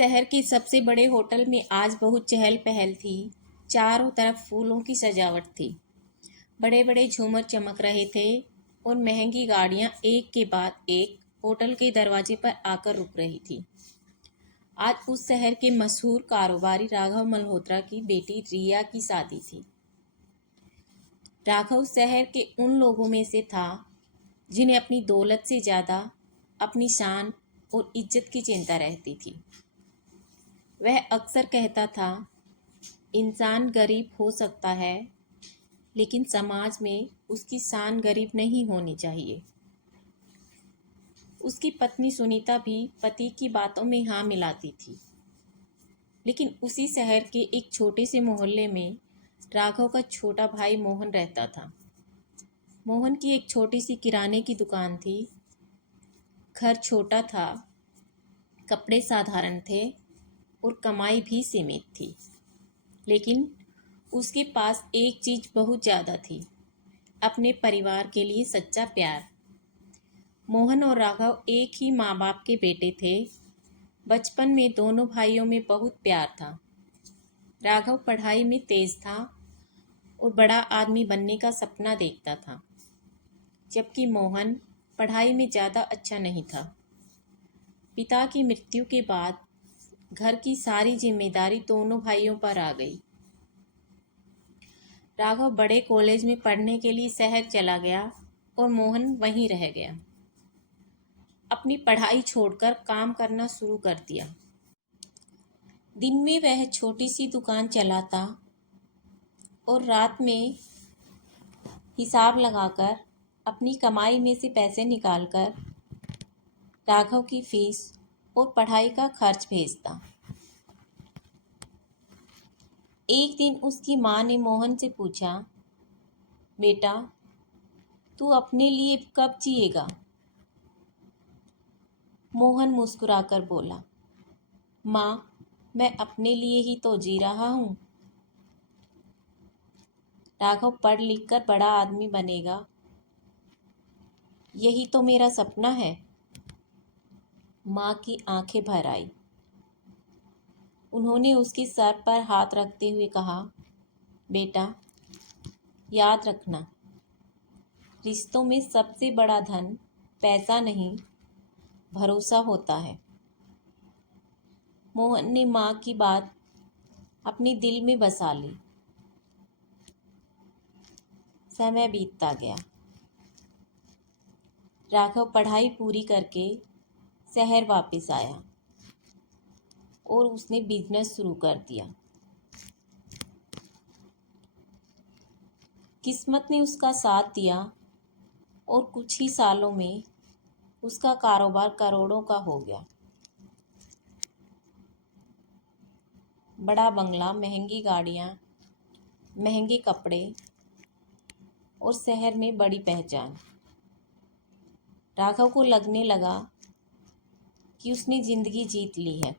शहर के सबसे बड़े होटल में आज बहुत चहल पहल थी। चारों तरफ फूलों की सजावट थी। बड़े बड़े झूमर चमक रहे थे और महंगी गाड़ियां एक के बाद एक होटल के दरवाजे पर आकर रुक रही थी। आज उस शहर के मशहूर कारोबारी राघव मल्होत्रा की बेटी रिया की शादी थी। राघव शहर के उन लोगों में से था जिन्हें अपनी दौलत से ज़्यादा अपनी शान और इज्जत की चिंता रहती थी। वह अक्सर कहता था, इंसान गरीब हो सकता है लेकिन समाज में उसकी शान गरीब नहीं होनी चाहिए। उसकी पत्नी सुनीता भी पति की बातों में हाँ मिलाती थी। लेकिन उसी शहर के एक छोटे से मोहल्ले में राघव का छोटा भाई मोहन रहता था। मोहन की एक छोटी सी किराने की दुकान थी। घर छोटा था, कपड़े साधारण थे और कमाई भी सीमित थी। लेकिन उसके पास एक चीज़ बहुत ज़्यादा थी, अपने परिवार के लिए सच्चा प्यार। मोहन और राघव एक ही माँ बाप के बेटे थे। बचपन में दोनों भाइयों में बहुत प्यार था। राघव पढ़ाई में तेज था और बड़ा आदमी बनने का सपना देखता था, जबकि मोहन पढ़ाई में ज़्यादा अच्छा नहीं था। पिता की मृत्यु के बाद घर की सारी जिम्मेदारी दोनों भाइयों पर आ गई। राघव बड़े कॉलेज में पढ़ने के लिए शहर चला गया और मोहन वहीं रह गया। अपनी पढ़ाई छोड़कर काम करना शुरू कर दिया। दिन में वह छोटी सी दुकान चलाता और रात में हिसाब लगाकर अपनी कमाई में से पैसे निकालकर राघव की फीस और पढ़ाई का खर्च भेजता। एक दिन उसकी माँ ने मोहन से पूछा, बेटा, तू अपने लिए कब जिएगा? मोहन मुस्कुराकर बोला, माँ, मैं अपने लिए ही तो जी रहा हूँ। राघव पढ़ लिख कर बड़ा आदमी बनेगा, यही तो मेरा सपना है। माँ की आंखें भर आई। उन्होंने उसके सर पर हाथ रखते हुए कहा, बेटा, याद रखना, रिश्तों में सबसे बड़ा धन पैसा नहीं, भरोसा होता है। मोहन ने माँ की बात अपने दिल में बसा ली। समय बीतता गया। राघव पढ़ाई पूरी करके शहर वापस आया और उसने बिजनेस शुरू कर दिया। किस्मत ने उसका साथ दिया और कुछ ही सालों में उसका कारोबार करोड़ों का हो गया। बड़ा बंगला, महंगी गाड़ियाँ, महंगे कपड़े और शहर में बड़ी पहचान। राघव को लगने लगा कि उसने ज़िंदगी जीत ली है।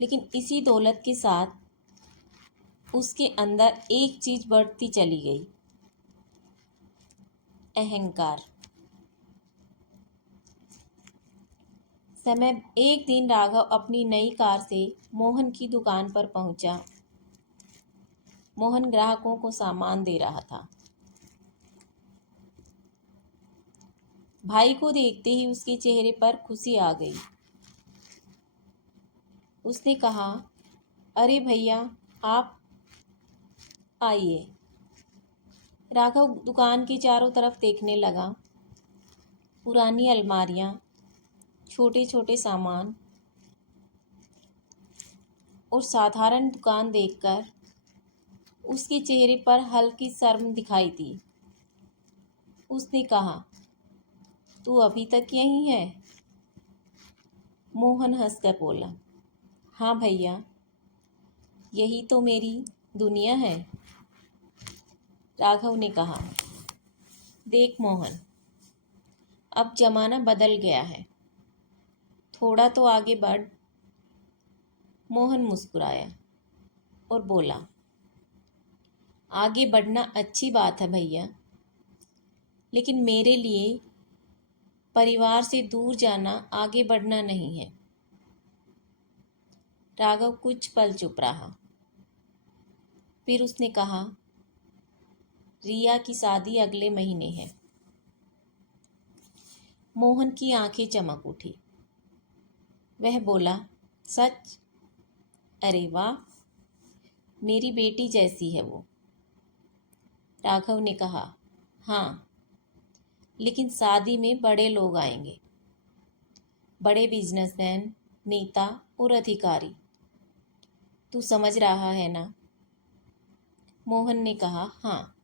लेकिन इसी दौलत के साथ उसके अंदर एक चीज़ बढ़ती चली गई, अहंकार। एक दिन राघव अपनी नई कार से मोहन की दुकान पर पहुंचा। मोहन ग्राहकों को सामान दे रहा था। भाई को देखते ही उसके चेहरे पर खुशी आ गई। उसने कहा, अरे भैया, आप आइए। राघव दुकान के चारों तरफ देखने लगा। पुरानी अलमारियां, छोटे छोटे सामान और साधारण दुकान देखकर उसके चेहरे पर हल्की शर्म दिखाई दी। उसने कहा, तू अभी तक यहीं है? मोहन हंसकर बोला, हाँ भैया, यही तो मेरी दुनिया है। राघव ने कहा, देख मोहन, अब जमाना बदल गया है, थोड़ा तो आगे बढ़। मोहन मुस्कुराया और बोला, आगे बढ़ना अच्छी बात है भैया, लेकिन मेरे लिए परिवार से दूर जाना आगे बढ़ना नहीं है। राघव कुछ पल चुप रहा। फिर उसने कहा, रिया की शादी अगले महीने है। मोहन की आंखें चमक उठी। वह बोला, सच? अरे वाह, मेरी बेटी जैसी है वो। राघव ने कहा, हाँ, लेकिन शादी में बड़े लोग आएंगे, बड़े बिजनेसमैन, नेता और अधिकारी। तू समझ रहा है ना? मोहन ने कहा, हाँ,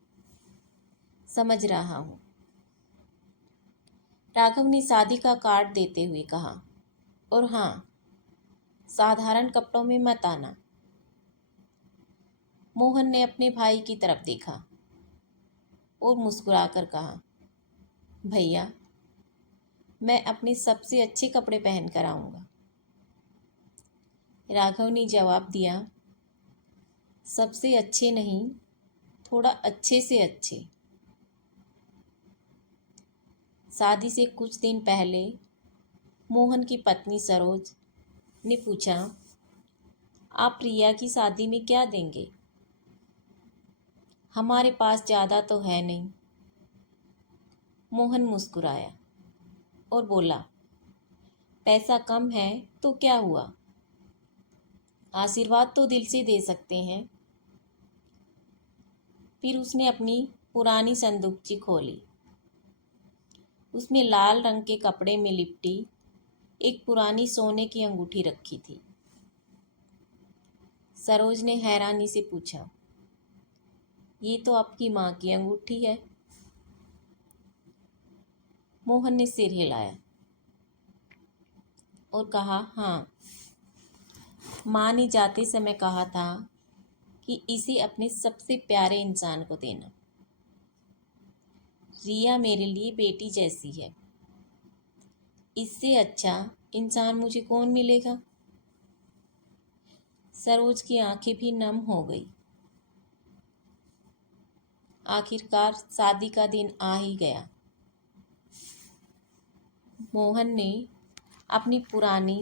समझ रहा हूँ। राघव ने शादी का कार्ड देते हुए कहा, और हाँ, साधारण कपड़ों में मत आना। मोहन ने अपने भाई की तरफ देखा और मुस्कुराकर कहा, भैया, मैं अपने सबसे अच्छे कपड़े पहन कर आऊँगा। राघव ने जवाब दिया, सबसे अच्छे नहीं, थोड़ा अच्छे से अच्छे। शादी से कुछ दिन पहले मोहन की पत्नी सरोज ने पूछा, आप प्रिया की शादी में क्या देंगे? हमारे पास ज़्यादा तो है नहीं। मोहन मुस्कुराया और बोला, पैसा कम है तो क्या हुआ, आशीर्वाद तो दिल से दे सकते हैं। फिर उसने अपनी पुरानी संदूकची खोली। उसमें लाल रंग के कपड़े में लिपटी एक पुरानी सोने की अंगूठी रखी थी। सरोज ने हैरानी से पूछा, ये तो आपकी माँ की अंगूठी है। मोहन ने सिर हिलाया और कहा, हाँ, माँ ने जाते समय कहा था कि इसे अपने सबसे प्यारे इंसान को देना। रिया मेरे लिए बेटी जैसी है, इससे अच्छा इंसान मुझे कौन मिलेगा। सरोज की आंखें भी नम हो गई। आखिरकार शादी का दिन आ ही गया। मोहन ने अपनी पुरानी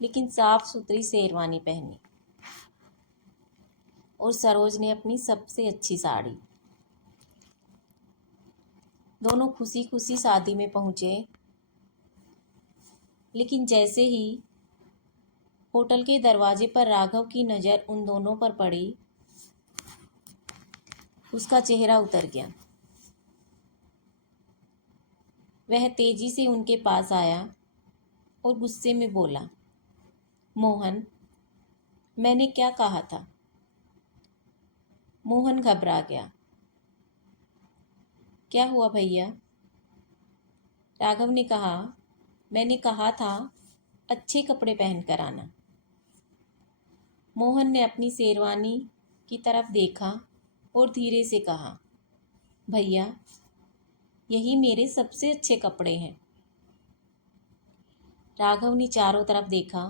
लेकिन साफ सुथरी शेरवानी पहनी और सरोज ने अपनी सबसे अच्छी साड़ी। दोनों खुशी खुशी शादी में पहुंचे, लेकिन जैसे ही होटल के दरवाजे पर राघव की नज़र उन दोनों पर पड़ी, उसका चेहरा उतर गया। वह तेजी से उनके पास आया और गुस्से में बोला, मोहन, मैंने क्या कहा था? मोहन घबरा गया। क्या हुआ भैया? राघव ने कहा, मैंने कहा था अच्छे कपड़े पहन कर आना। मोहन ने अपनी शेरवानी की तरफ देखा और धीरे से कहा, भैया, यही मेरे सबसे अच्छे कपड़े हैं। राघव ने चारों तरफ देखा।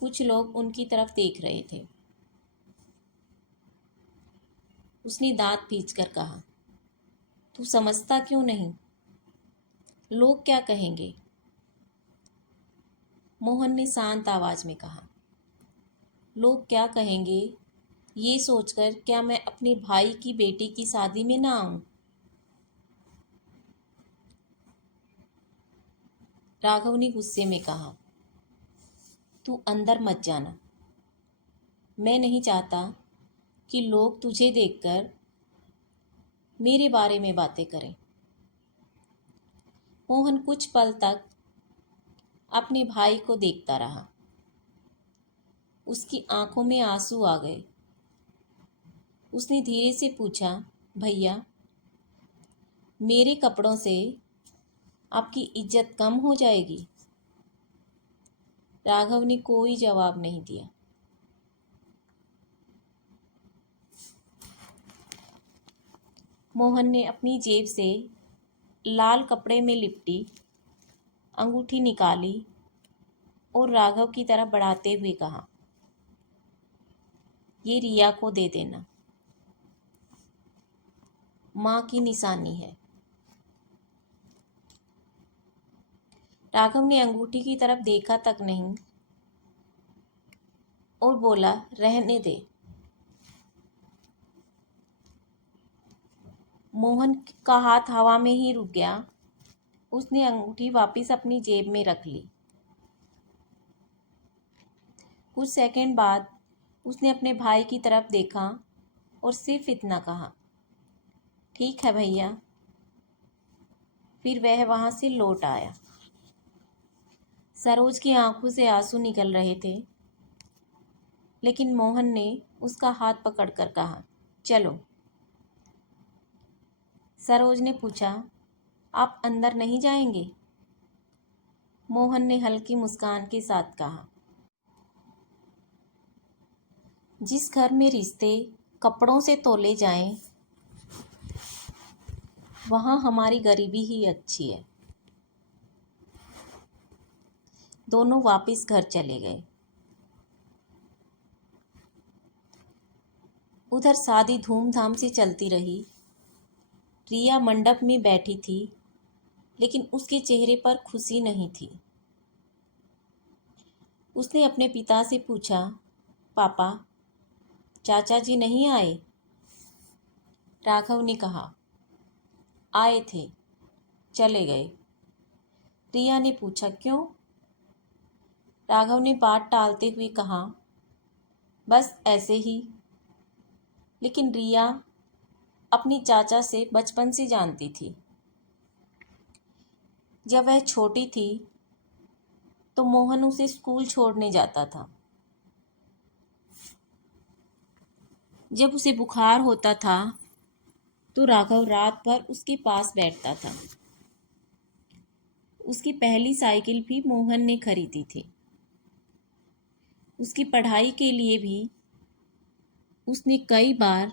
कुछ लोग उनकी तरफ देख रहे थे। उसने दांत पींचकर कहा, तू समझता क्यों नहीं? लोग क्या कहेंगे? मोहन ने शांत आवाज में कहा, लोग क्या कहेंगे ये सोचकर क्या मैं अपने भाई की बेटी की शादी में ना आऊं? राघव ने गुस्से में कहा, तू अंदर मत जाना। मैं नहीं चाहता कि लोग तुझे देखकर मेरे बारे में बातें करें। मोहन कुछ पल तक अपने भाई को देखता रहा। उसकी आंखों में आंसू आ गए। उसने धीरे से पूछा, भैया, मेरे कपड़ों से आपकी इज्जत कम हो जाएगी? राघव ने कोई जवाब नहीं दिया। मोहन ने अपनी जेब से लाल कपड़े में लिपटी अंगूठी निकाली और राघव की तरफ बढ़ाते हुए कहा, ये रिया को दे देना, माँ की निशानी है। राघव ने अंगूठी की तरफ देखा तक नहीं और बोला, रहने दे। मोहन का हाथ हवा में ही रुक गया। उसने अंगूठी वापस अपनी जेब में रख ली। कुछ सेकंड बाद उसने अपने भाई की तरफ देखा और सिर्फ इतना कहा, ठीक है भैया। फिर वह वहां से लौट आया। सरोज की आंखों से आंसू निकल रहे थे, लेकिन मोहन ने उसका हाथ पकड़कर कहा, चलो। सरोज ने पूछा, आप अंदर नहीं जाएंगे? मोहन ने हल्की मुस्कान के साथ कहा, जिस घर में रिश्ते कपड़ों से तोले जाएं, वहां हमारी गरीबी ही अच्छी है। दोनों वापस घर चले गए। उधर शादी धूमधाम से चलती रही। रिया मंडप में बैठी थी, लेकिन उसके चेहरे पर खुशी नहीं थी। उसने अपने पिता से पूछा, पापा, चाचा जी नहीं आए? राघव ने कहा, आए थे, चले गए। रिया ने पूछा, क्यों? राघव ने बात टालते हुए कहा, बस ऐसे ही। लेकिन रिया अपनी चाचा से बचपन से जानती थी। जब वह छोटी थी तो मोहन उसे स्कूल छोड़ने जाता था। जब उसे बुखार होता था तो राघव रात भर उसके पास बैठता था। उसकी पहली साइकिल भी मोहन ने खरीदी थी। उसकी पढ़ाई के लिए भी उसने कई बार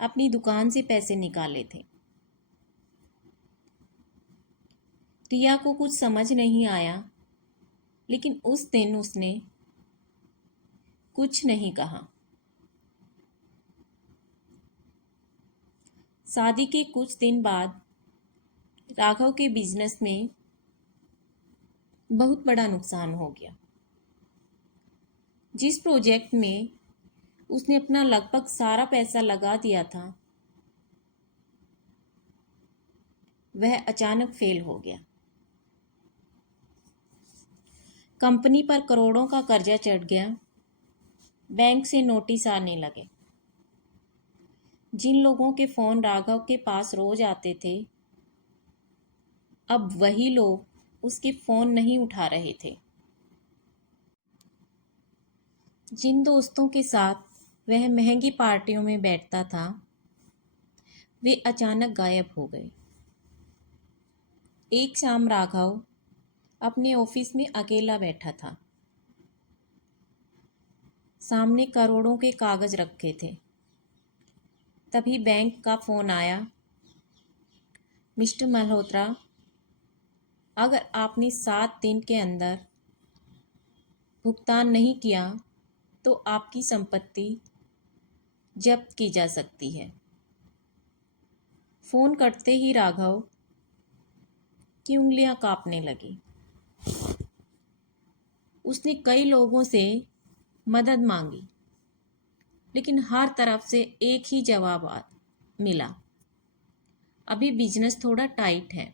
अपनी दुकान से पैसे निकाले थे। रिया को कुछ समझ नहीं आया, लेकिन उस दिन उसने कुछ नहीं कहा। शादी के कुछ दिन बाद राघव के बिजनेस में बहुत बड़ा नुकसान हो गया। जिस प्रोजेक्ट में उसने अपना लगभग सारा पैसा लगा दिया था, वह अचानक फेल हो गया। कंपनी पर करोड़ों का कर्जा चढ़ गया। बैंक से नोटिस आने लगे। जिन लोगों के फोन राघव के पास रोज आते थे, अब वही लोग उसके फोन नहीं उठा रहे थे। जिन दोस्तों के साथ वह महंगी पार्टियों में बैठता था, वे अचानक गायब हो गए। एक शाम राघव अपने ऑफिस में अकेला बैठा था। सामने करोड़ों के कागज रखे थे। तभी बैंक का फोन आया, मिस्टर मल्होत्रा, अगर आपने 7 दिन के अंदर भुगतान नहीं किया तो आपकी संपत्ति जब्त की जा सकती है। फोन कटते ही राघव की उंगलियां कांपने लगी। उसने कई लोगों से मदद मांगी, लेकिन हर तरफ से एक ही जवाब मिला, अभी बिजनेस थोड़ा टाइट है,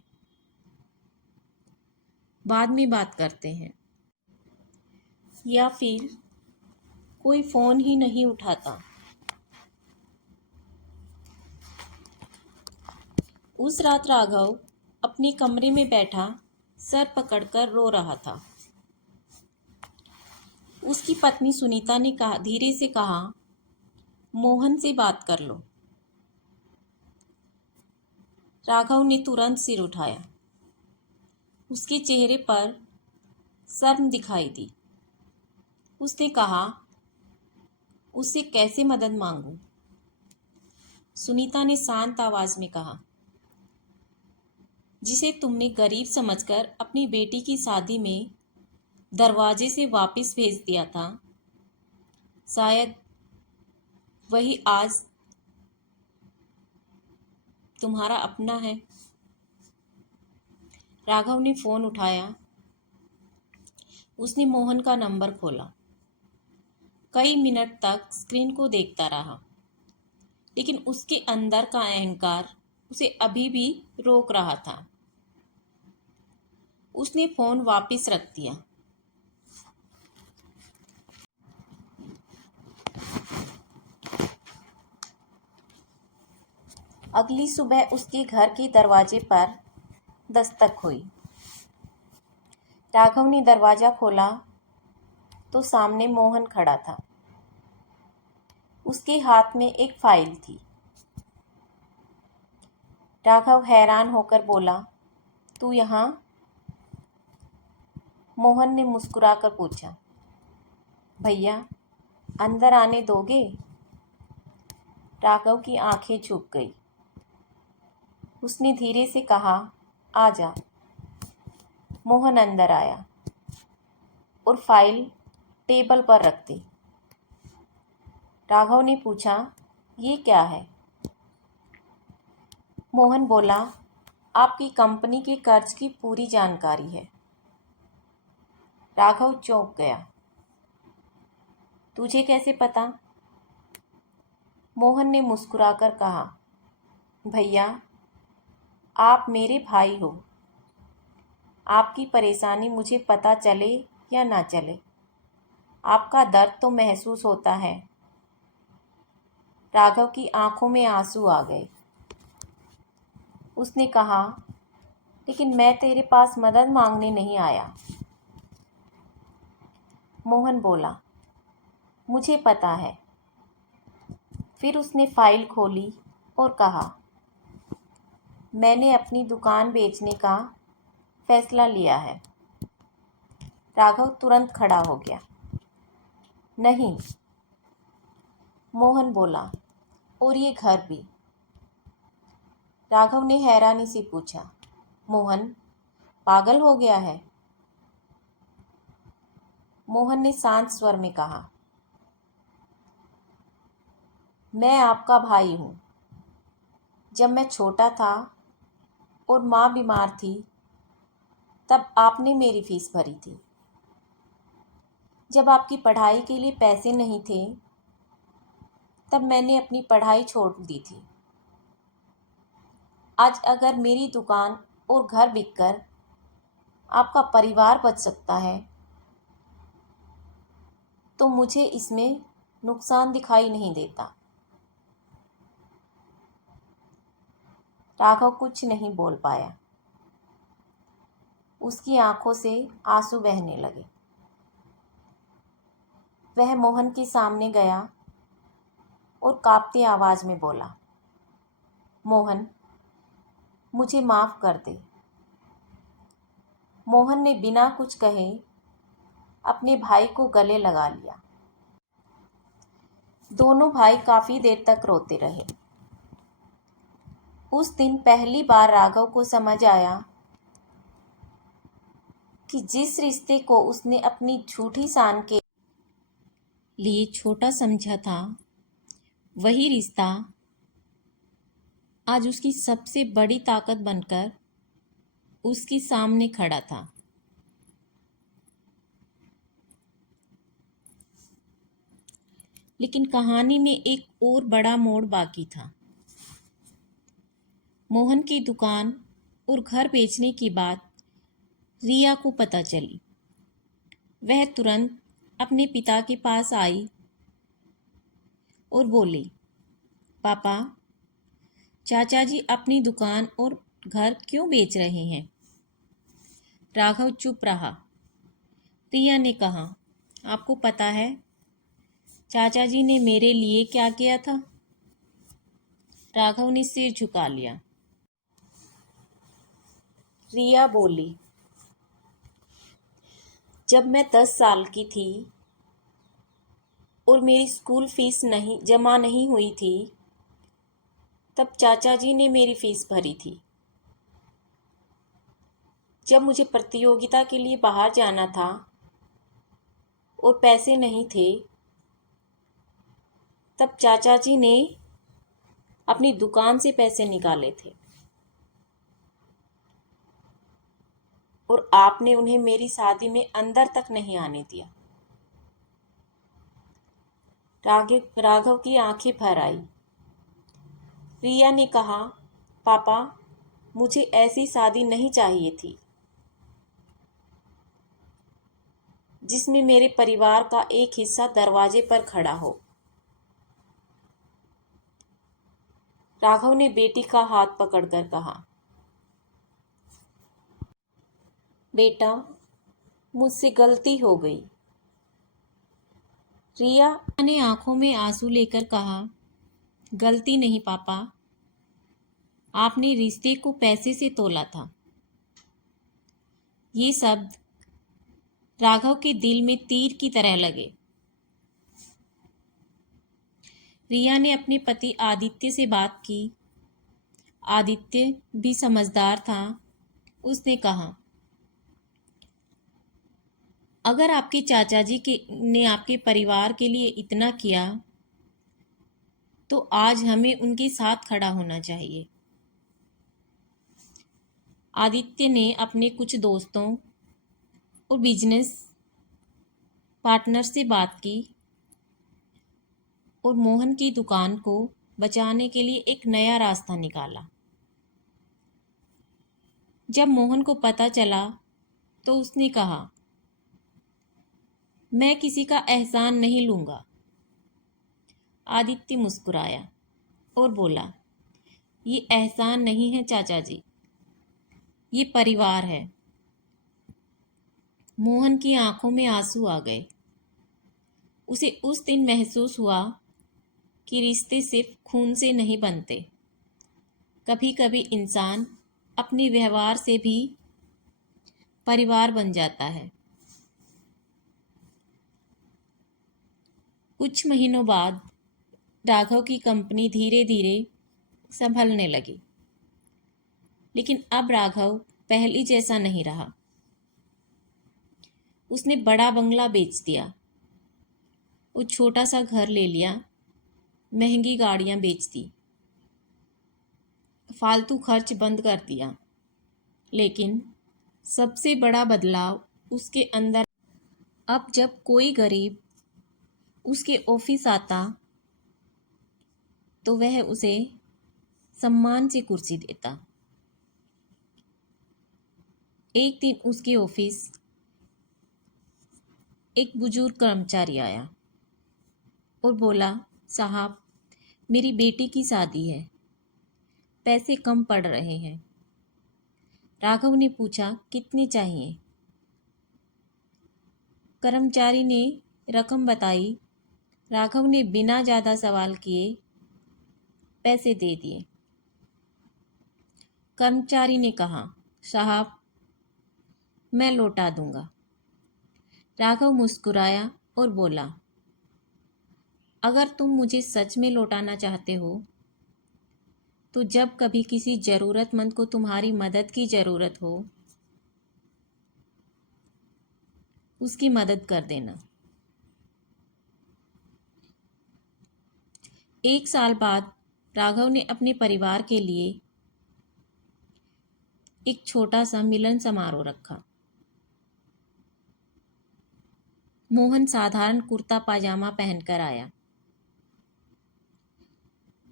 बाद में बात करते हैं। या फिर कोई फोन ही नहीं उठाता। उस रात राघव अपने कमरे में बैठा सर पकड़कर रो रहा था। उसकी पत्नी सुनीता ने धीरे से कहा, मोहन से बात कर लो। राघव ने तुरंत सिर उठाया। उसके चेहरे पर शर्म दिखाई दी। उसने कहा, उससे कैसे मदद मांगूं? सुनीता ने शांत आवाज में कहा, जिसे तुमने गरीब समझकर अपनी बेटी की शादी में दरवाजे से वापस भेज दिया था, शायद वही आज तुम्हारा अपना है। राघव ने फोन उठाया। उसने मोहन का नंबर खोला। कई मिनट तक स्क्रीन को देखता रहा, लेकिन उसके अंदर का अहंकार उसे अभी भी रोक रहा था। उसने फोन वापस रख दिया। अगली सुबह उसके घर के दरवाजे पर दस्तक हुई। राघव ने दरवाजा खोला तो सामने मोहन खड़ा था। उसके हाथ में एक फाइल थी। राघव हैरान होकर बोला, तू यहाँ? मोहन ने मुस्कुराकर पूछा, भैया अंदर आने दोगे? राघव की आंखें झुक गई। उसने धीरे से कहा, आ जा। मोहन अंदर आया और फाइल टेबल पर रख दी। राघव ने पूछा, ये क्या है? मोहन बोला, आपकी कंपनी के कर्ज की पूरी जानकारी है। राघव चौंक गया। तुझे कैसे पता? मोहन ने मुस्कुराकर कहा, भैया आप मेरे भाई हो। आपकी परेशानी मुझे पता चले या ना चले, आपका दर्द तो महसूस होता है। राघव की आंखों में आंसू आ गए। उसने कहा, लेकिन मैं तेरे पास मदद मांगने नहीं आया। मोहन बोला, मुझे पता है। फिर उसने फाइल खोली और कहा, मैंने अपनी दुकान बेचने का फैसला लिया है। राघव तुरंत खड़ा हो गया। नहीं, मोहन बोला, और ये घर भी? राघव ने हैरानी से पूछा, मोहन पागल हो गया है? मोहन ने शांत स्वर में कहा, मैं आपका भाई हूँ। जब मैं छोटा था और माँ बीमार थी, तब आपने मेरी फीस भरी थी। जब आपकी पढ़ाई के लिए पैसे नहीं थे, तब मैंने अपनी पढ़ाई छोड़ दी थी। आज अगर मेरी दुकान और घर बिककर आपका परिवार बच सकता है, तो मुझे इसमें नुकसान दिखाई नहीं देता। राघव कुछ नहीं बोल पाया। उसकी आंखों से आंसू बहने लगे। वह मोहन के सामने गया और कांपती आवाज में बोला, मोहन मुझे माफ कर दे। मोहन ने बिना कुछ कहे अपने भाई को गले लगा लिया। दोनों भाई काफी देर तक रोते रहे। उस दिन पहली बार राघव को समझ आया कि जिस रिश्ते को उसने अपनी झूठी शान के लिए छोटा समझा था, वही रिश्ता आज उसकी सबसे बड़ी ताकत बनकर उसके सामने खड़ा था। लेकिन कहानी में एक और बड़ा मोड़ बाकी था। मोहन की दुकान और घर बेचने की बात रिया को पता चली। वह तुरंत अपने पिता के पास आई और बोली, पापा चाचा जी अपनी दुकान और घर क्यों बेच रहे हैं? राघव चुप रहा। रिया ने कहा, आपको पता है चाचा जी ने मेरे लिए क्या किया था? राघव ने सिर झुका लिया। रिया बोली, जब मैं 10 साल की थी और मेरी स्कूल फीस जमा नहीं हुई थी, तब चाचा जी ने मेरी फीस भरी थी। जब मुझे प्रतियोगिता के लिए बाहर जाना था और पैसे नहीं थे, तब चाचा जी ने अपनी दुकान से पैसे निकाले थे और आपने उन्हें मेरी शादी में अंदर तक नहीं आने दिया। राघव की आंखें भर आई। रिया ने कहा, पापा, मुझे ऐसी शादी नहीं चाहिए थी जिसमें मेरे परिवार का एक हिस्सा दरवाजे पर खड़ा हो। राघव ने बेटी का हाथ पकड़कर कहा, बेटा, मुझसे गलती हो गई। रिया ने आंखों में आंसू लेकर कहा, गलती नहीं पापा, आपने रिश्ते को पैसे से तोला था। ये शब्द राघव के दिल में तीर की तरह लगे। रिया ने अपने पति आदित्य से बात की। आदित्य भी समझदार था। उसने कहा, अगर आपके चाचा जी ने आपके परिवार के लिए इतना किया तो आज हमें उनके साथ खड़ा होना चाहिए। आदित्य ने अपने कुछ दोस्तों और बिजनेस पार्टनर से बात की और मोहन की दुकान को बचाने के लिए एक नया रास्ता निकाला। जब मोहन को पता चला तो उसने कहा, मैं किसी का एहसान नहीं लूंगा। आदित्य मुस्कुराया और बोला, ये एहसान नहीं है चाचा जी, ये परिवार है। मोहन की आंखों में आंसू आ गए। उसे उस दिन महसूस हुआ कि रिश्ते सिर्फ खून से नहीं बनते। कभी कभी इंसान अपने व्यवहार से भी परिवार बन जाता है। कुछ महीनों बाद राघव की कंपनी धीरे धीरे संभलने लगी। लेकिन अब राघव पहले जैसा नहीं रहा। उसने बड़ा बंगला बेच दिया, वो छोटा सा घर ले लिया, महंगी गाड़ियां बेच दी, फालतू खर्च बंद कर दिया। लेकिन सबसे बड़ा बदलाव उसके अंदर। अब जब कोई गरीब उसके ऑफिस आता तो वह उसे सम्मान से कुर्सी देता। एक दिन उसके ऑफिस एक बुजुर्ग कर्मचारी आया और बोला, साहब, मेरी बेटी की शादी है, पैसे कम पड़ रहे हैं। राघव ने पूछा, कितने चाहिए? कर्मचारी ने रकम बताई। राघव ने बिना ज़्यादा सवाल किए पैसे दे दिए। कर्मचारी ने कहा, साहब, मैं लौटा दूंगा। राघव मुस्कुराया और बोला, अगर तुम मुझे सच में लौटाना चाहते हो तो जब कभी किसी ज़रूरतमंद को तुम्हारी मदद की ज़रूरत हो उसकी मदद कर देना। 1 साल बाद राघव ने अपने परिवार के लिए एक छोटा सा मिलन समारोह रखा। मोहन साधारण कुर्ता पाजामा पहनकर आया।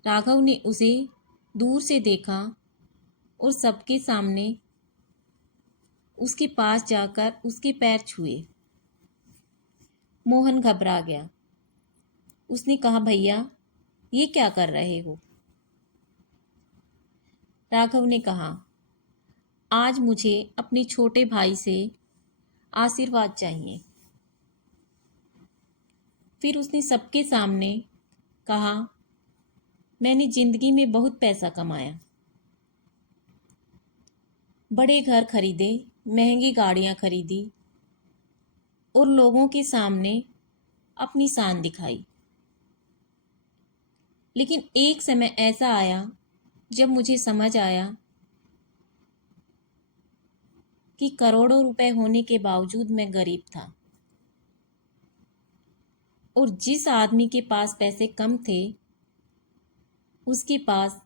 राघव ने उसे दूर से देखा और सबके सामने उसके पास जाकर उसके पैर छुए। मोहन घबरा गया। उसने कहा, भैया, ये क्या कर रहे हो? राघव ने कहा, आज मुझे अपने छोटे भाई से आशीर्वाद चाहिए। फिर उसने सबके सामने कहा, मैंने जिंदगी में बहुत पैसा कमाया, बड़े घर खरीदे, महंगी गाड़ियां खरीदी और लोगों के सामने अपनी शान दिखाई। लेकिन एक समय ऐसा आया जब मुझे समझ आया कि करोड़ों रुपए होने के बावजूद मैं गरीब था और जिस आदमी के पास पैसे कम थे उसके पास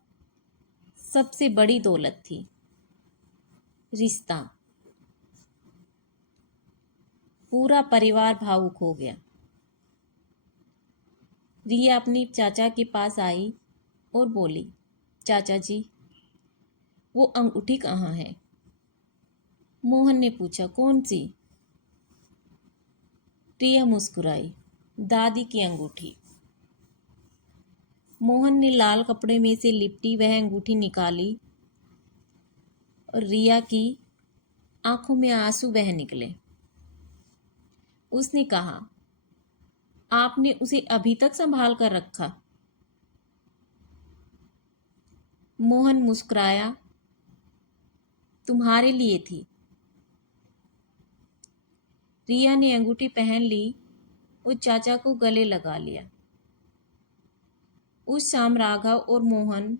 सबसे बड़ी दौलत थी, रिश्ता। पूरा परिवार भावुक हो गया। रिया अपनी चाचा के पास आई और बोली, चाचा जी, वो अंगूठी कहाँ है? मोहन ने पूछा, कौन सी? रिया मुस्कुराई, दादी की अंगूठी। मोहन ने लाल कपड़े में से लिपटी वह अंगूठी निकाली और रिया की आंखों में आंसू बह निकले। उसने कहा, आपने उसे अभी तक संभाल कर रखा? मोहन मुस्कुराया, तुम्हारे लिए थी। रिया ने अंगूठी पहन ली और चाचा को गले लगा लिया। उस शाम राघव और मोहन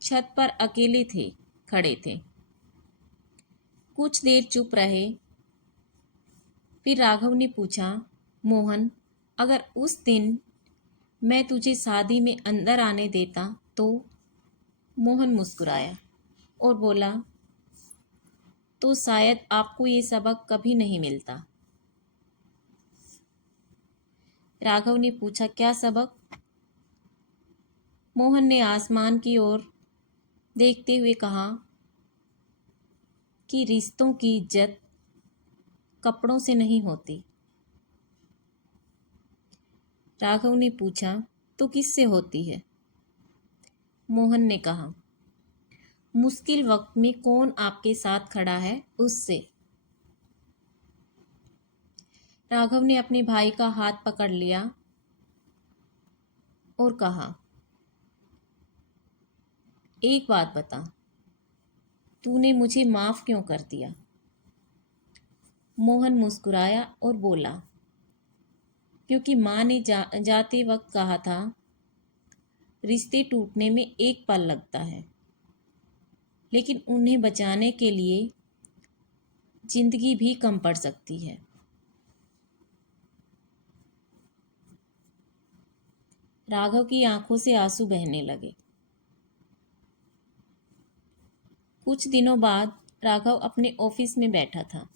छत पर अकेले खड़े थे। कुछ देर चुप रहे। फिर राघव ने पूछा, मोहन, अगर उस दिन मैं तुझे शादी में अंदर आने देता तो? मोहन मुस्कुराया और बोला, तो शायद आपको ये सबक कभी नहीं मिलता। राघव ने पूछा, क्या सबक? मोहन ने आसमान की ओर देखते हुए कहा कि रिश्तों की इज्जत कपड़ों से नहीं होती। राघव ने पूछा, तो किससे होती है? मोहन ने कहा, मुश्किल वक्त में कौन आपके साथ खड़ा है उससे। राघव ने अपने भाई का हाथ पकड़ लिया और कहा, एक बात बता, तूने मुझे माफ क्यों कर दिया? मोहन मुस्कुराया और बोला, क्योंकि माँ ने जाते वक्त कहा था, रिश्ते टूटने में एक पल लगता है, लेकिन उन्हें बचाने के लिए जिंदगी भी कम पड़ सकती है। राघव की आंखों से आंसू बहने लगे। कुछ दिनों बाद राघव अपने ऑफिस में बैठा था।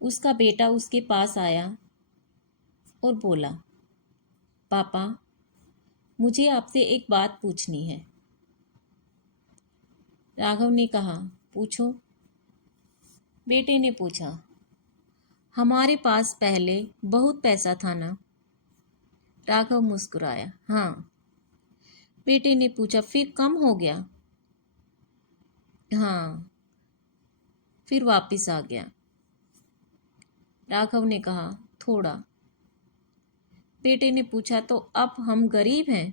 उसका बेटा उसके पास आया और बोला, पापा, मुझे आपसे एक बात पूछनी है। राघव ने कहा, पूछो। बेटे ने पूछा, हमारे पास पहले बहुत पैसा था ना? राघव मुस्कुराया, हाँ। बेटे ने पूछा, फिर कम हो गया? हाँ, फिर वापस आ गया। राघव ने कहा, थोड़ा। बेटे ने पूछा, तो अब हम गरीब हैं?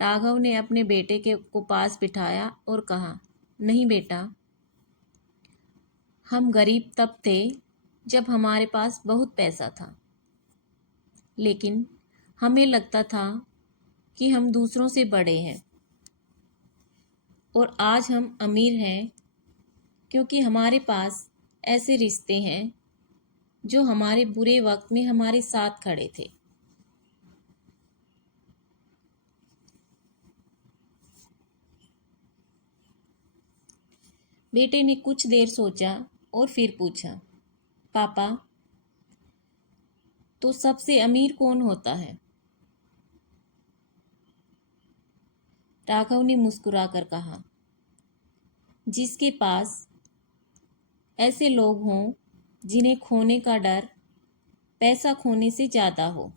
राघव ने अपने बेटे को पास बिठाया और कहा, नहीं बेटा, हम गरीब तब थे जब हमारे पास बहुत पैसा था, लेकिन हमें लगता था कि हम दूसरों से बड़े हैं। और आज हम अमीर हैं क्योंकि हमारे पास ऐसे रिश्ते हैं जो हमारे बुरे वक्त में हमारे साथ खड़े थे। बेटे ने कुछ देर सोचा और फिर पूछा, पापा, तो सबसे अमीर कौन होता है? राघव ने मुस्कुराकर कहा, जिसके पास ऐसे लोग हों जिन्हें खोने का डर पैसा खोने से ज़्यादा हो।